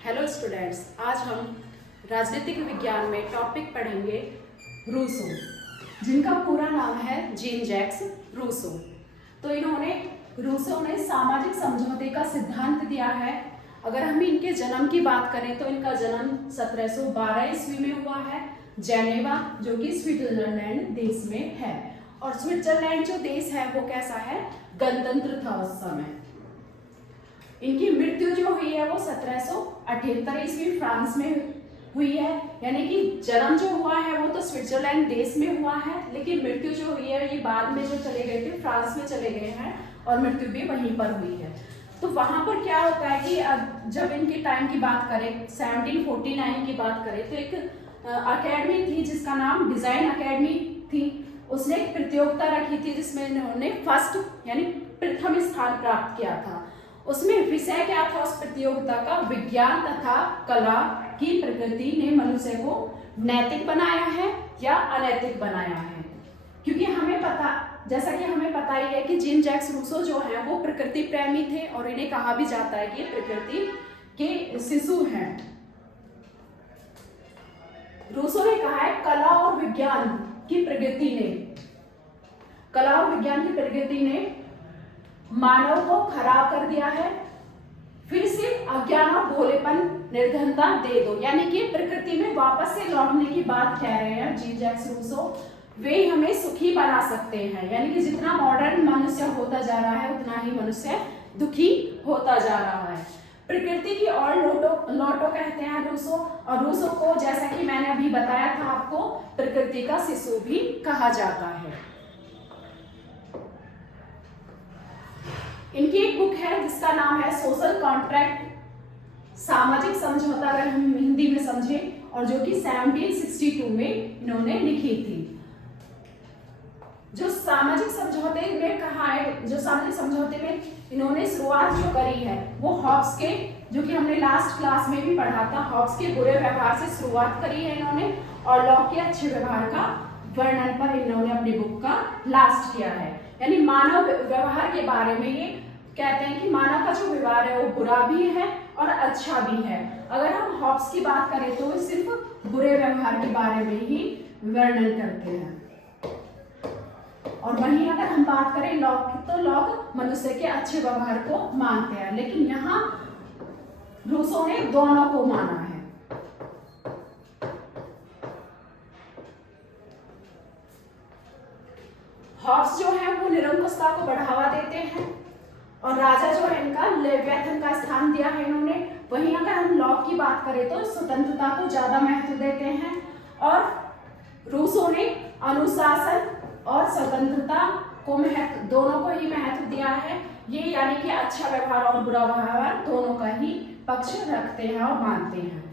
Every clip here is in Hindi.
हेलो स्टूडेंट्स, आज हम राजनीतिक विज्ञान में टॉपिक पढ़ेंगे रूसो, जिनका पूरा नाम है जीन जैक्स रूसो। तो रूसो ने सामाजिक समझौते का सिद्धांत दिया है। अगर हम इनके जन्म की बात करें तो इनका जन्म 1712 ईस्वी में हुआ है, जेनेवा, जो कि स्विट्जरलैंड देश में है। और स्विट्जरलैंड जो देश है वो कैसा है, गणतंत्र था उस समय। इनकी मृत्यु जो हुई है वो 1778 ईस्वी फ्रांस में हुई है। यानी कि जन्म जो हुआ है वो तो स्विट्जरलैंड देश में हुआ है, लेकिन मृत्यु जो हुई है ये बाद में जो चले गए थे फ्रांस में चले गए हैं और मृत्यु भी वहीं पर हुई है। तो वहां पर क्या होता है कि जब इनके टाइम की बात करें, 1749 की बात करें, तो एक अकेडमी थी जिसका नाम डिजाइन अकेडमी थी। उसने एक प्रतियोगिता रखी थी जिसमें इन्होंने फर्स्ट यानी प्रथम स्थान प्राप्त किया था। उसमें विषय क्या था उस प्रतियोगिता का, विज्ञान तथा कला की प्रकृति ने मनुष्य को नैतिक बनाया है या अनैतिक बनाया है। क्योंकि जैसा कि हमें पता ही है कि जीन जैक्स रूसो जो है वो प्रकृति प्रेमी थे और इन्हें कहा भी जाता है कि प्रकृति के शिशु हैं। रूसो ने कहा है कला और विज्ञान की प्रगति ने मानव को खराब कर दिया है। फिर से अज्ञान और भोलेपन निर्धनता दे दो, यानी कि प्रकृति में वापस से लौटने की बात कह रहे हैं जीन जैक्स रूसो। वे हमें सुखी बना सकते हैं, यानी कि जितना मॉडर्न मनुष्य होता जा रहा है उतना ही मनुष्य दुखी होता जा रहा है। प्रकृति की ओर लौटो कहते हैं रूसो। और रूसो को, जैसा कि मैंने अभी बताया था आपको, प्रकृति का शिशु भी कहा जाता है। इनकी एक बुक है जिसका नाम है सोशल कॉन्ट्रैक्ट, सामाजिक समझौता, अगर हम हिंदी में समझें, और जो कि 1762 में इन्होंने लिखी थी। जो सामाजिक समझौते में इन्होंने शुरुआत जो करी है वो हॉब्स के, जो कि हमने लास्ट क्लास में भी पढ़ा था, हॉब्स के बुरे व्यवहार से शुरुआत करी है इन्होंने, और लॉक के अच्छे व्यवहार का वर्णन पर इन्होंने अपनी बुक का लास्ट किया है। यानी मानव व्यवहार के बारे में ये कहते हैं कि मानव का जो व्यवहार है वो बुरा भी है और अच्छा भी है। अगर हम हॉब्स की बात करें तो वो सिर्फ बुरे व्यवहार के बारे में ही वर्णन करते हैं। और वहीं अगर हम बात करें लॉक की, तो लॉक मनुष्य के अच्छे व्यवहार को मानते हैं, लेकिन यहाँ रूसो ने दोनों को माना है। हॉब्स जो है वो निरंकुशता को बढ़ावा देते हैं और राजा जो है इनका लेवियथन का स्थान दिया है इन्होंने। वहीं अगर हम लॉक की बात करें तो स्वतंत्रता को ज्यादा महत्व देते हैं, और रूसो ने अनुशासन और स्वतंत्रता को दोनों को ही महत्व दिया है। ये यानी कि अच्छा व्यवहार और बुरा व्यवहार दोनों का ही पक्ष रखते हैं और मानते हैं।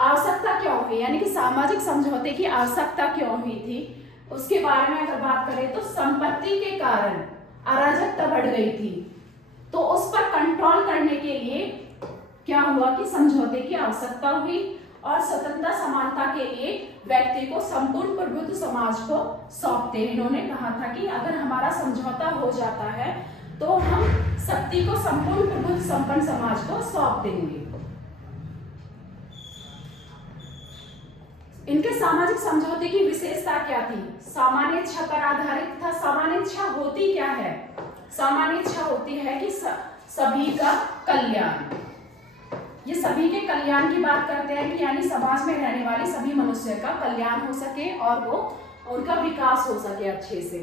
आवश्यकता क्यों हुई, यानी कि सामाजिक समझौते की आवश्यकता क्यों हुई थी, उसके बारे में अगर बात करें तो संपत्ति के कारण अराजकता बढ़ गई थी, तो उस पर कंट्रोल करने के लिए क्या हुआ कि समझौते की आवश्यकता हुई। और स्वतंत्रता समानता के लिए व्यक्ति को संपूर्ण प्रबुद्ध समाज को सौंपते हैं। इन्होंने कहा था कि अगर हमारा समझौता हो जाता है तो हम शक्ति को संपूर्ण प्रबुद्ध संपन्न समाज को सौंप देंगे। इनके सामाजिक समझौते की विशेषता क्या थी, सामान्य इच्छा पर आधारित था। सामान्य इच्छा होती क्या है, सामान्य इच्छा होती है कि सभी का कल्याण, ये सभी के कल्याण की बात करते हैं कि यानी समाज में रहने वाले सभी मनुष्य का कल्याण हो सके और वो उनका विकास हो सके अच्छे से।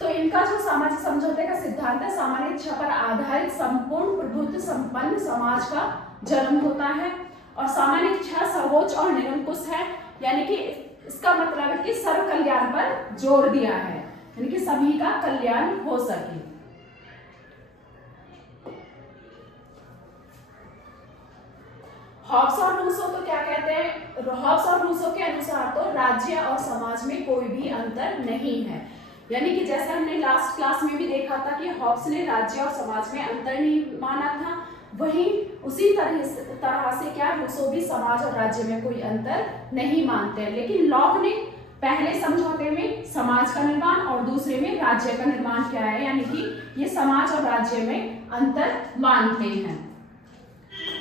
तो इनका जो सामाजिक समझौते का सिद्धांत है, सामान्य इच्छा पर आधारित संपूर्ण प्रबुद्ध संपन्न समाज का जन्म होता है। और सामान्य इच्छा सर्वोच्च और निरंकुश है, यानी कि इसका मतलब है कि सर्व कल्याण पर जोर दिया है, यानी कि सभी का कल्याण हो सके। हॉब्स और रूसो तो क्या कहते हैं, हॉब्स और रूसो के अनुसार तो राज्य और समाज में कोई भी अंतर नहीं है। यानी कि जैसे हमने लास्ट क्लास में भी देखा था कि हॉब्स ने राज्य और समाज में अंतर नहीं माना था, वहीं उसी तरह से क्या रूसो भी समाज और राज्य में कोई अंतर नहीं मानते हैं। लेकिन लॉक ने पहले समझौते में समाज का निर्माण और दूसरे में राज्य का निर्माण किया है, यानी कि ये समाज और राज्य में अंतर मानते हैं।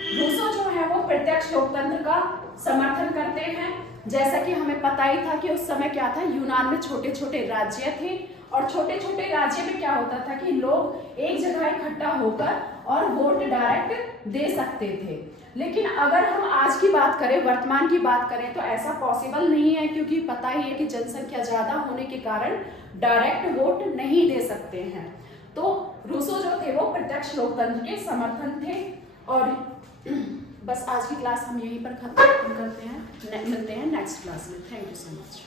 रूसो जो है वो प्रत्यक्ष लोकतंत्र का समर्थन करते हैं। जैसा कि हमें पता ही था कि उस समय क्या था, यूनान में छोटे छोटे राज्य थे और छोटे छोटे राज्य में क्या होता था कि लोग एक जगह इकट्ठा होकर और वोट डायरेक्ट दे सकते थे। लेकिन अगर हम आज की बात करें, वर्तमान की बात करें, तो ऐसा पॉसिबल नहीं है, क्योंकि पता ही है कि जनसंख्या ज़्यादा होने के कारण डायरेक्ट वोट नहीं दे सकते हैं। तो रूसो जो थे वो प्रत्यक्ष लोकतंत्र के समर्थन थे। और बस आज की क्लास हम यहीं पर खत्म करते हैं, मिलते हैं नेक्स्ट क्लास में। Thank you so much.